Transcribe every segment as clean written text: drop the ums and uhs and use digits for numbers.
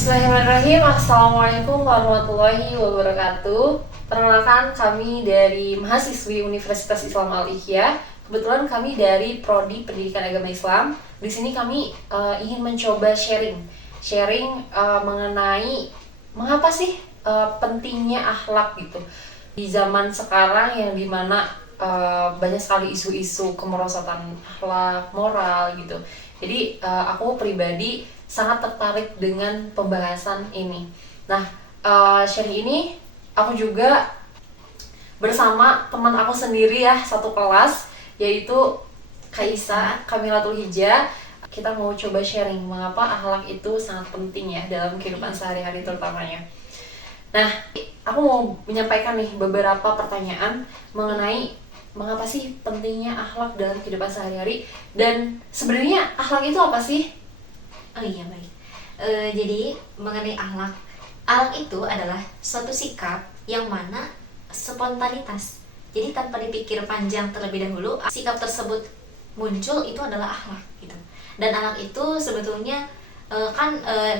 Bismillahirrahmanirrahim. Assalamualaikum warahmatullahi wabarakatuh. Perkenalkan, kami dari mahasiswi Universitas Islam Al-Ihya. Kebetulan kami dari Prodi Pendidikan Agama Islam. Di sini kami ingin mencoba sharing mengenai mengapa sih pentingnya akhlak gitu di zaman sekarang yang dimana banyak sekali isu-isu kemerosotan akhlak, moral gitu. Jadi aku pribadi sangat tertarik dengan pembahasan ini. Nah, sharing ini aku juga bersama teman aku sendiri ya, satu kelas, yaitu Kaisa Kamilatul Hija. Kita mau coba sharing mengapa akhlak itu sangat penting ya dalam kehidupan sehari-hari terutamanya. Nah, aku mau menyampaikan nih beberapa pertanyaan mengenai mengapa sih pentingnya akhlak dalam kehidupan sehari-hari, dan sebenarnya akhlak itu apa sih? Oh iya, baik. Jadi mengenai akhlak itu adalah suatu sikap yang mana spontanitas. Jadi tanpa dipikir panjang terlebih dahulu, sikap tersebut muncul, itu adalah akhlak gitu. Dan akhlak itu sebetulnya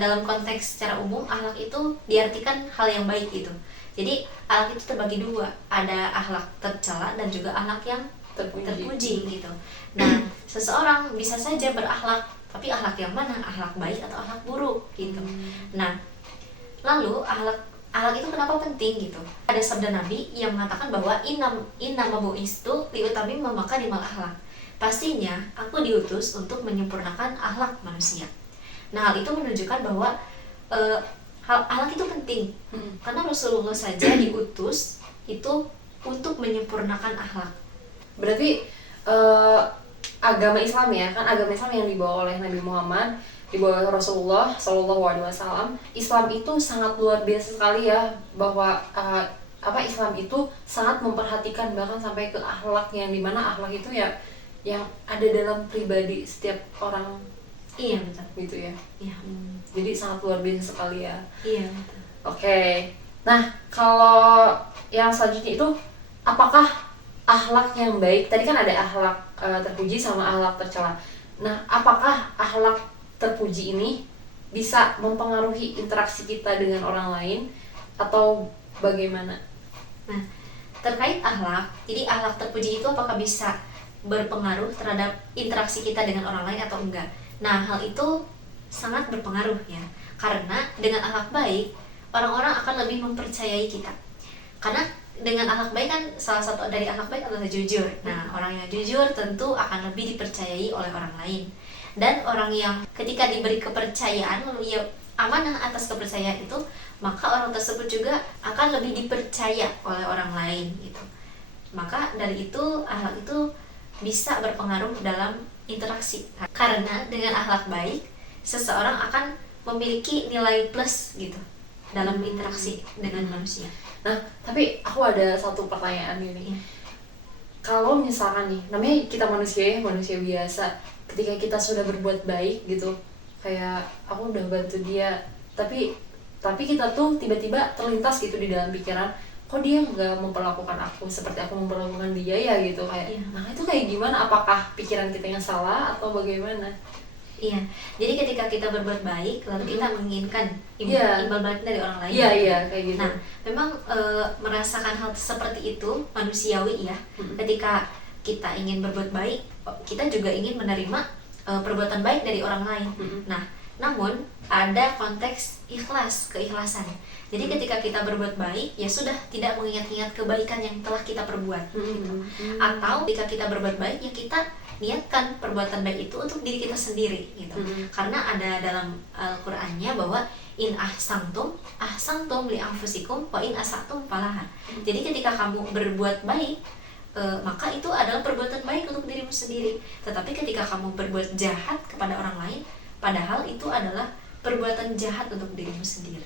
dalam konteks secara umum akhlak itu diartikan hal yang baik gitu. Jadi akhlak itu terbagi dua, ada akhlak tercela dan juga akhlak yang terpuji gitu. Nah, seseorang bisa saja berakhlak, tapi akhlak yang mana? Akhlak baik atau akhlak buruk gitu. Nah, lalu akhlak itu kenapa penting gitu? Ada sabda Nabi yang mengatakan bahwa inna mabu'istu liutammima makarimal akhlak. Pastinya aku diutus untuk menyempurnakan akhlak manusia. Nah, hal itu menunjukkan bahwa akhlak itu penting. Karena Rasulullah saja diutus itu untuk menyempurnakan akhlak. Berarti agama Islam ya, kan agama Islam yang dibawa oleh Nabi Muhammad, dibawa oleh Rasulullah SAW. Islam itu sangat luar biasa sekali ya, bahwa Islam itu sangat memperhatikan bahkan sampai ke akhlak, yang dimana akhlak itu ya yang ada dalam pribadi setiap orang. Iya, betul. Gitu ya. Iya. Jadi sangat luar biasa sekali ya. Iya, betul. Oke. Nah, kalau yang selanjutnya itu apakah akhlak yang baik, tadi kan ada akhlak terpuji sama akhlak tercela. Nah, apakah akhlak terpuji ini bisa mempengaruhi interaksi kita dengan orang lain atau bagaimana? Nah, terkait akhlak, jadi akhlak terpuji itu apakah bisa berpengaruh terhadap interaksi kita dengan orang lain atau enggak? Nah, hal itu sangat berpengaruh ya. Karena dengan akhlak baik, orang-orang akan lebih mempercayai kita. Karena dengan akhlak baik kan, salah satu dari akhlak baik adalah jujur. Nah, orang yang jujur tentu akan lebih dipercayai oleh orang lain. Dan orang yang ketika diberi kepercayaan, lalu ia amanah atas kepercayaan itu, maka orang tersebut juga akan lebih dipercaya oleh orang lain gitu. Maka dari itu akhlak itu bisa berpengaruh dalam interaksi. Karena dengan akhlak baik, seseorang akan memiliki nilai plus gitu dalam interaksi dengan manusia. Nah, tapi aku ada satu pertanyaan gini. Kalau misalkan nih, namanya kita manusia biasa, ketika kita sudah berbuat baik gitu, kayak aku udah bantu dia, tapi kita tuh tiba-tiba terlintas gitu di dalam pikiran, kok dia nggak memperlakukan aku seperti aku memperlakukan dia ya gitu, kayak nah itu kayak gimana? Apakah pikiran kita yang salah atau bagaimana? Iya, jadi ketika kita berbuat baik, lalu kita menginginkan imbal balik dari orang lain. Iya, kayak gitu. Nah, memang merasakan hal seperti itu manusiawi ya. Ketika kita ingin berbuat baik, kita juga ingin menerima perbuatan baik dari orang lain. Nah, namun ada konteks keikhlasan. Jadi ketika kita berbuat baik, ya sudah, tidak mengingat-ingat kebaikan yang telah kita perbuat. Gitu. Atau ketika kita berbuat baik, ya kita niatkan perbuatan baik itu untuk diri kita sendiri gitu. Karena ada dalam Al-Qur'annya bahwa in ahsantum li anfusikum wa in asatum falaha. Jadi ketika kamu berbuat baik, maka itu adalah perbuatan baik untuk dirimu sendiri. Tetapi ketika kamu berbuat jahat kepada orang lain, padahal itu adalah perbuatan jahat untuk dirimu sendiri.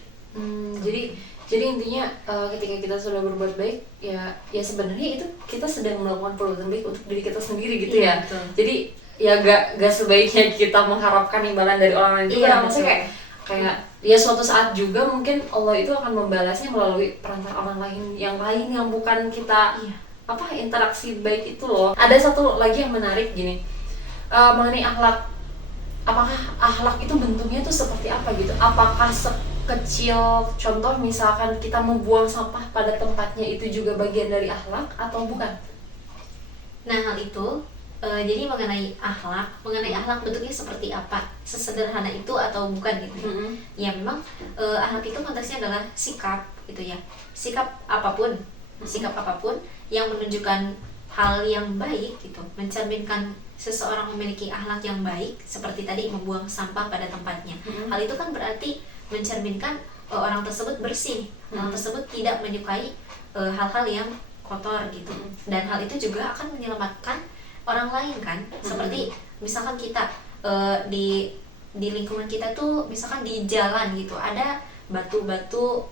Jadi intinya ketika kita sudah berbuat baik, ya sebenarnya itu kita sedang melakukan perbuatan baik untuk diri kita sendiri gitu ya. Betul. Jadi ya gak sebaiknya kita mengharapkan imbalan dari orang lain juga. Maksudnya kayak ya suatu saat juga mungkin Allah itu akan membalasnya melalui perantara orang lain yang bukan kita interaksi baik itu loh. Ada satu lagi yang menarik gini, mengenai akhlak apakah akhlak itu bentuknya tuh seperti apa gitu? Apakah sekecil contoh misalkan kita membuang sampah pada tempatnya itu juga bagian dari akhlak atau bukan? Nah, hal itu jadi mengenai akhlak bentuknya seperti apa, sesederhana itu atau bukan gitu ya. Ya memang akhlak itu konteksnya adalah sikap gitu ya, sikap apapun yang menunjukkan hal yang baik gitu, mencerminkan seseorang memiliki akhlak yang baik seperti tadi membuang sampah pada tempatnya. Hal itu kan berarti mencerminkan orang tersebut bersih, orang tersebut tidak menyukai hal-hal yang kotor gitu. Dan hal itu juga akan menyelamatkan orang lain kan. Seperti misalkan kita di lingkungan kita tuh misalkan di jalan gitu ada batu-batu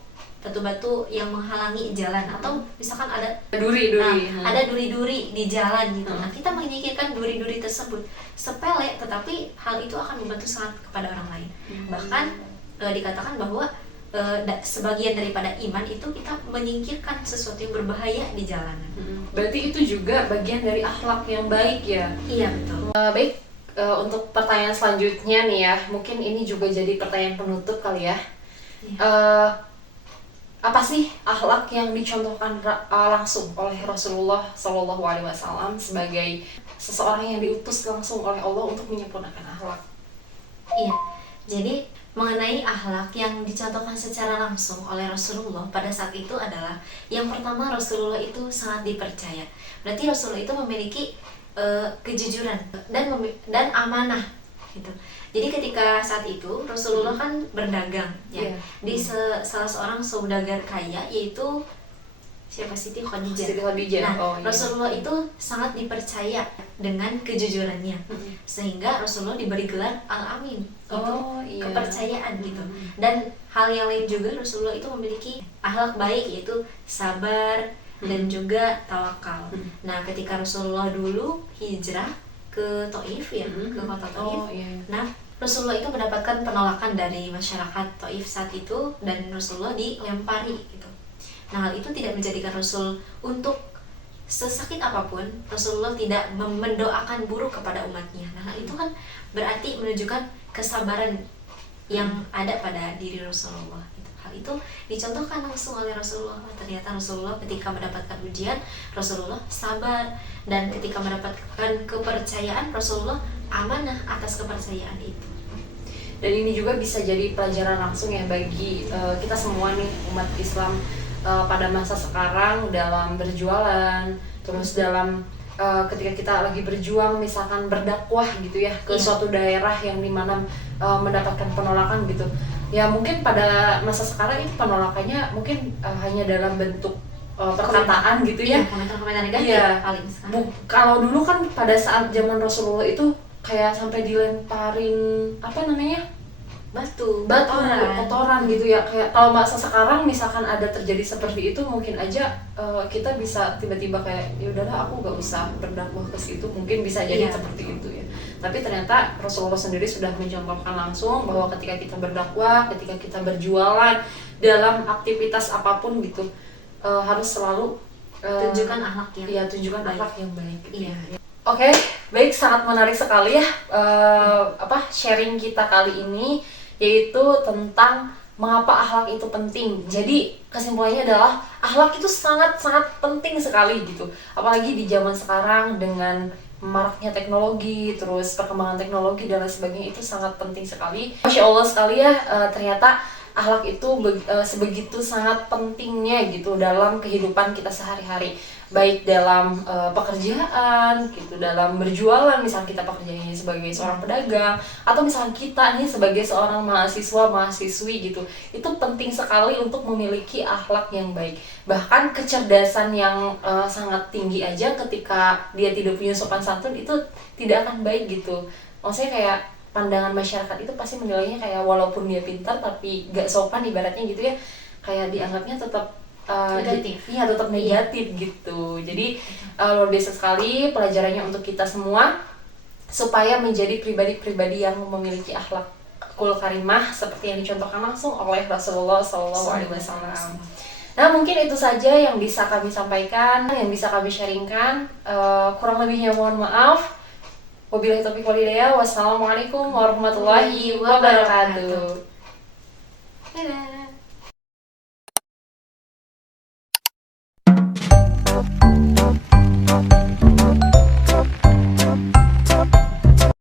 yang menghalangi jalan, atau misalkan ada Duri-duri. ada duri-duri di jalan gitu. Nah, kita menyingkirkan duri-duri tersebut, sepele tetapi hal itu akan membantu sangat kepada orang lain. Bahkan dikatakan bahwa sebagian daripada iman itu kita menyingkirkan sesuatu yang berbahaya di jalanan. Berarti itu juga bagian dari akhlak yang baik ya. Iya, betul. Baik, untuk pertanyaan selanjutnya nih ya, mungkin ini juga jadi pertanyaan penutup kali ya. Apa sih akhlak yang dicontohkan langsung oleh Rasulullah SAW sebagai seseorang yang diutus langsung oleh Allah untuk menyempurnakan akhlak? Iya, jadi mengenai akhlak yang dicontohkan secara langsung oleh Rasulullah pada saat itu adalah yang pertama, Rasulullah itu sangat dipercaya. Berarti Rasulullah itu memiliki kejujuran dan amanah gitu. Jadi ketika saat itu Rasulullah kan berdagang ya, di salah seorang saudagar kaya yaitu siapa, Siti Khadijah. Nah, Rasulullah itu sangat dipercaya dengan kejujurannya, sehingga Rasulullah diberi gelar Al-Amin, itu kepercayaan gitu. Dan hal yang lain juga, Rasulullah itu memiliki akhlak baik yaitu sabar dan juga tawakal. Nah, ketika Rasulullah dulu hijrah ke Taif ya, ke kota Taif. Nah, Rasulullah itu mendapatkan penolakan dari masyarakat Taif saat itu dan Rasulullah dilempari gitu. Nah, hal itu tidak menjadikan Rasul untuk sesakit apapun Rasulullah tidak mendoakan buruk kepada umatnya. Nah, hal itu kan berarti menunjukkan kesabaran yang ada pada diri Rasulullah. Hal itu dicontohkan langsung oleh Rasulullah. Ternyata Rasulullah ketika mendapatkan ujian, Rasulullah sabar, dan ketika mendapatkan kepercayaan, Rasulullah amanah atas kepercayaan itu. Dan ini juga bisa jadi pelajaran langsung ya bagi kita semua nih, umat Islam pada masa sekarang dalam berjualan, terus dalam ketika kita lagi berjuang misalkan berdakwah gitu ya ke suatu daerah yang dimana mendapatkan penolakan gitu ya, mungkin pada masa sekarang itu penolakannya mungkin hanya dalam bentuk perkataan gitu ya, komentar-komentar negatif paling sekarang. Kalau dulu kan pada saat zaman Rasulullah itu kayak sampai dilemparin batu kotoran gitu ya. Kayak kalau masa sekarang misalkan ada terjadi seperti itu, mungkin aja kita bisa tiba-tiba kayak ya udahlah aku gak usah berdakwah ke situ, mungkin bisa jadi seperti itu ya. Tapi ternyata Rasulullah sendiri sudah mencontohkan langsung bahwa ketika kita berdakwah, ketika kita berjualan dalam aktivitas apapun gitu, harus selalu tunjukkan akhlak yang baik gitu. Oke, baik, sangat menarik sekali ya sharing kita kali ini, yaitu tentang mengapa akhlak itu penting. Jadi kesimpulannya adalah akhlak itu sangat-sangat penting sekali gitu. Apalagi di zaman sekarang dengan maraknya teknologi, terus perkembangan teknologi dan lain sebagainya, itu sangat penting sekali. Masya Allah sekali ya, ternyata akhlak itu sebegitu sangat pentingnya gitu dalam kehidupan kita sehari-hari, baik dalam pekerjaan gitu, dalam berjualan, misalnya kita pekerjaannya sebagai seorang pedagang, atau misalnya kita nih sebagai seorang mahasiswi gitu, itu penting sekali untuk memiliki akhlak yang baik. Bahkan kecerdasan yang sangat tinggi aja ketika dia tidak punya sopan santun itu tidak akan baik gitu. Maksudnya kayak pandangan masyarakat itu pasti menilainya kayak walaupun dia pintar tapi gak sopan ibaratnya gitu ya, kayak dianggapnya tetap negatif. Tetap negatif gitu. Jadi luar biasa sekali pelajarannya untuk kita semua supaya menjadi pribadi-pribadi yang memiliki akhlakul karimah seperti yang dicontohkan langsung oleh Rasulullah SAW. Nah, mungkin itu saja yang bisa kami sampaikan, yang bisa kami sharingkan. Kurang lebihnya mohon maaf. Wabillahi taufiq wal hidayah. Wassalamualaikum warahmatullahi wabarakatuh. Dadah.